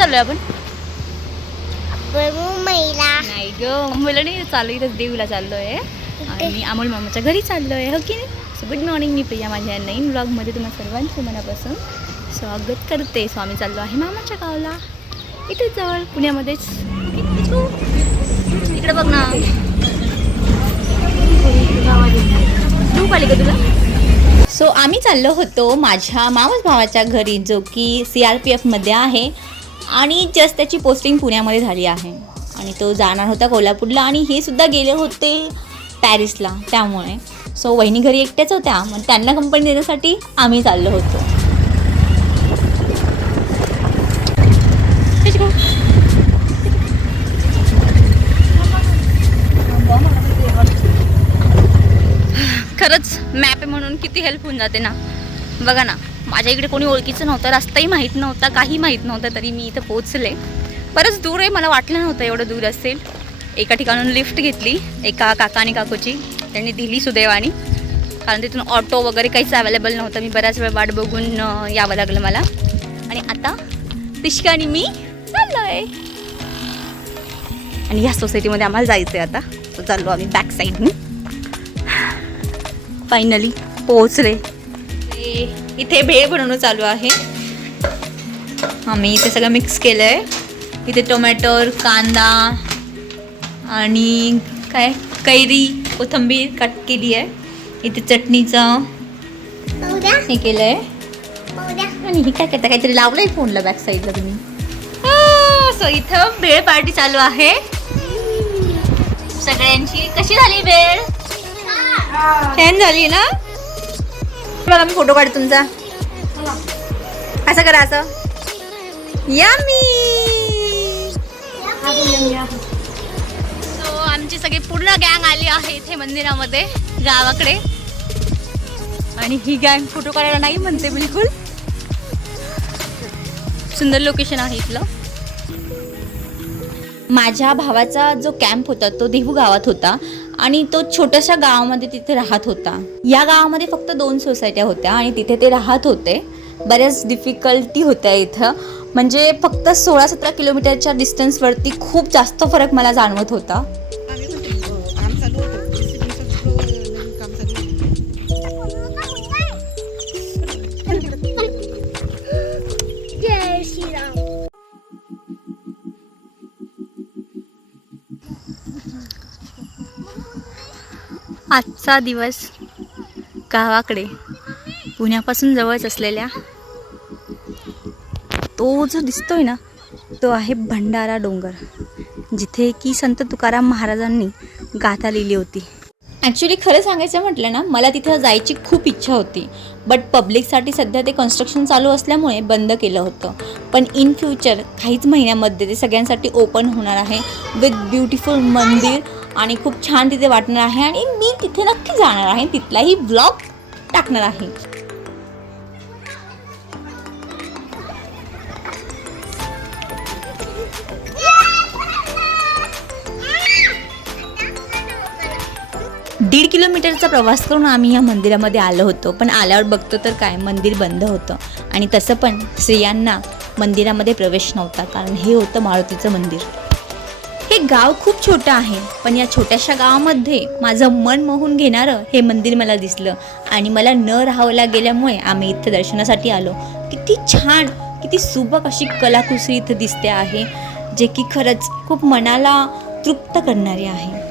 चाललोय आपण? मुंबईला नाही ग मुंबईला नाही इथं देवीला चाललोय. आणि अमोल मामाच्या घरी चाललोय हो की नाही? सो गुड मॉर्निंग मी प्रिया. माझ्या नवीन ब्लॉगमध्ये तुम्हा सर्वांचं मनापासून स्वागत करते. सो आम्ही चाललो आहे मामाच्या गावाला. इथेच जवळ पुण्यामध्येच इकडे बघ ना. धूप आली का तुला? सो आम्ही चाललो होतो माझ्या मावस भावाच्या घरी जो की सी आर पी एफमध्ये आहे. आणि जस्ट त्याची पोस्टिंग पुण्यामध्ये झाली आहे. आणि तो जाणार होता कोल्हापूरला आणि हे सुद्धा गेले होते पॅरिसला त्यामुळे. सो वहिनी घरी एकट्याच होत्या मग त्यांना कंपनी देण्यासाठी आम्ही चाललो होतो. खरंच मॅप आहे म्हणून किती हेल्प होऊन जाते ना. बघा ना. माझ्या इकडे कोणी ओळखीचं नव्हतं रस्ताही माहीत नव्हता काही माहीत नव्हतं तरी मी इथं पोचले बरंच दूर आहे मला वाटलं नव्हतं एवढं दूर असेल. एका ठिकाणून लिफ्ट घेतली एका काका आणि काकूची. त्यांनी दिली सुदैवानी कारण तिथून ऑटो वगैरे काहीच अवेलेबल नव्हतं. मी बऱ्याच वेळ वाट बघून यावं लागलं मला. आणि आता तिष्का आणि मी आहे आणि ह्या सोसायटीमध्ये आम्हाला जायचं आहे आता. तो चाललो आम्ही बॅक साईडने फायनली पोहोचले. ते इथे भेळ बनवणं चालू आहे. आम्ही इथे सगळं मिक्स केलं आहे इथे टोमॅटो कांदा आणि काय? कैरी कोथिंबीर कट केली आहे. इथे चटणीचं हे केलं आहे आणि हे काय करता काहीतरी लावलंय फोनला बॅक साईडला तुम्ही. सो इथं भेळ पार्टी चालू आहे. सगळ्यांची कशी झाली भेळ? छान झाली ना? बघा मी फोटो काढ तुमचा. असं करा असं. या सो आमची सगळी पूर्ण गँग आली आहे इथे मंदिरामध्ये गावाकडे. आणि ही गँग फोटो काढायला नाही म्हणते बिलकुल. सुंदर लोकेशन आहे इथलं. माझ्या भावाचा जो कॅम्प होता तो देहू गावात होता. आणि तो छोट्याशा गावामध्ये तिथे राहत होता. या गावामध्ये फक्त दोन सोसायट्या होत्या आणि तिथे ते राहत होते. बऱ्याच डिफिकल्टी होत्या इथं. म्हणजे फक्त सोळा सतरा किलोमीटरच्या डिस्टन्सवरती खूप जास्त फरक मला जाणवत होता. आजचा दिवस गावाकडे पुण्यापासून जवळच असलेल्या तो जो दिसतोय ना तो आहे भंडारा डोंगर जिथे की संत तुकाराम महाराजांनी गाथा लिहिली होती. ॲक्च्युली खरं सांगायचं म्हटलं ना मला तिथं जायची खूप इच्छा होती. बट पब्लिकसाठी सध्या ते कन्स्ट्रक्शन चालू असल्यामुळे बंद केलं होतं. पण इन फ्युचर काहीच महिन्यामध्ये ते सगळ्यांसाठी ओपन होणार आहे. विथ ब्युटिफुल मंदिर आणि खूप छान तिथे वाटणार आहे आणि मी तिथे नक्की जाणार आहे. तिथलाही ब्लॉग टाकणार आहे. दीड किलोमीटरचा प्रवास करून आम्ही या मंदिरामध्ये आलो होतो. पण आल्यावर बघतो तर काय मंदिर बंद होतं. आणि तसं पण स्त्रियांना मंदिरामध्ये प्रवेश नव्हता. कारण हे होतं मारुतीचं मंदिर. गाव खूप छोटं आहे पण या छोट्याशा गावामध्ये माझं मन मोहून घेणारं हे मंदिर मला दिसलं आणि मला न राहावला गेल्यामुळे आम्ही इथं दर्शनासाठी आलो. किती छान किती सुबक अशी कलाकुसरी इथं दिसते आहे जे की खरंच खूप मनाला तृप्त करणारी आहे.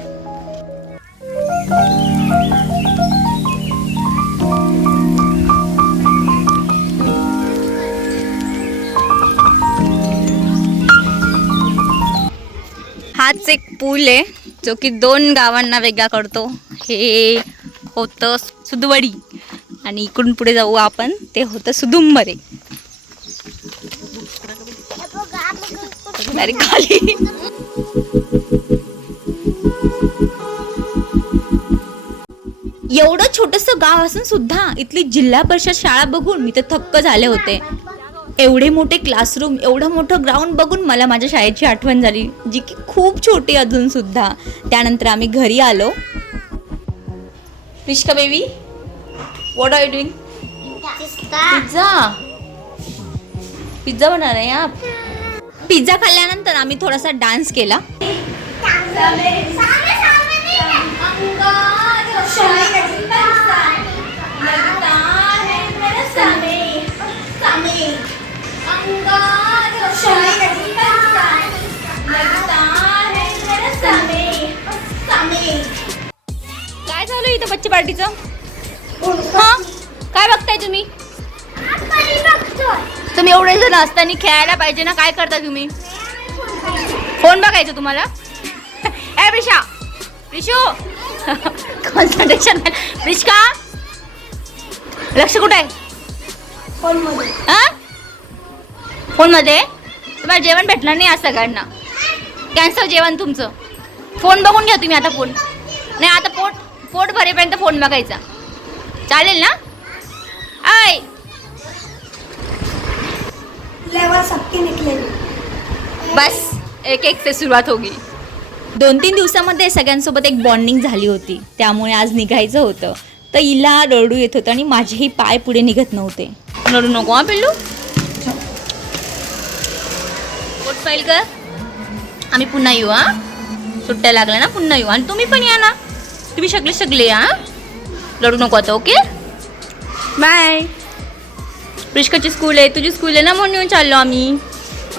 हाच एक पूल आहे जो की दोन गावांना वेगळा करतो. हे होतं सुदवडी. आणि इकडून पुढे जाऊ आपण ते होतं सुदुंबरे. खाली. एवढं छोटस गाव असून सुद्धा इथली जिल्हा परिषद शाळा बघून मी तर थक्क झाले होते. एवढे मोठे क्लासरूम एवढं मोठं ग्राउंड बघून मला माझ्या शाळेची आठवण झाली जी की खूप छोटी अजून सुद्धा. त्यानंतर आम्ही घरी आलो. Rishka baby what are you doing pizza. Pizza. बना रहे हैं आप. पिझ्झा खाल्ल्यानंतर आम्ही थोडासा डान्स केला. काय पार्टीचं? हा? काय बघताय तुम्ही? तुम्ही एवढे जण असताना खेळायला पाहिजे ना काय करता तुम्ही? फोन बघायचं तुम्हाला? ए प्रिशा प्रिशू कॉन्सन्ट्रेशन प्रिशका लक्ष कुठे आहे? फोनमध्ये? तुम्हाला जेवण भेटणार नाही आज सगळ्यांना. कॅन्सल जेवण तुमचं. फोन बघून घ्या तुम्ही आता फोन. नाही आता पोट पोट भरेपर्यंत फोन बघायचा. चालेल ना? आय. बस एक एक से सुरुवात होगी. दोन तीन दिवसामध्ये सगळ्यांसोबत एक बॉन्डिंग झाली होती. त्यामुळे आज निघायचं होतं. तर हिला रडू येत होतं आणि माझेही पाय पुढे निघत नव्हते. रडू नको हा पिल्लू? पोट फाईल कर. आम्ही पुन्हा येऊ हा. सुट्ट्या लागल्या ना पुन्हा येऊ. आणि तुम्ही पण या ना. तुम्ही सगळे सगळे या हा? रडू नको आता ओके? बाय. प्रिष्काची स्कूल आहे तुझी स्कूल आहे ना म्हणून येऊन चाललो आम्ही.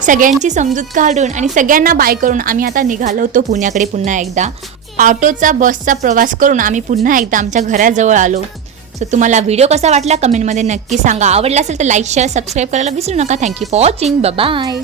सगळ्यांची समजूत काढून आणि सगळ्यांना बाय करून आम्ही आता निघालो होतो पुण्याकडे पुन्हा एकदा. ऑटोचा बसचा प्रवास करून आम्ही पुन्हा एकदा आमच्या घराजवळ आलो. सो तुम्हाला व्हिडिओ कसा वाटला? कमेंटमध्ये नक्की सांगा. आवडला असेल तर लाईक शेअर सबस्क्राईब करायला विसरू नका. Thank you for watching bye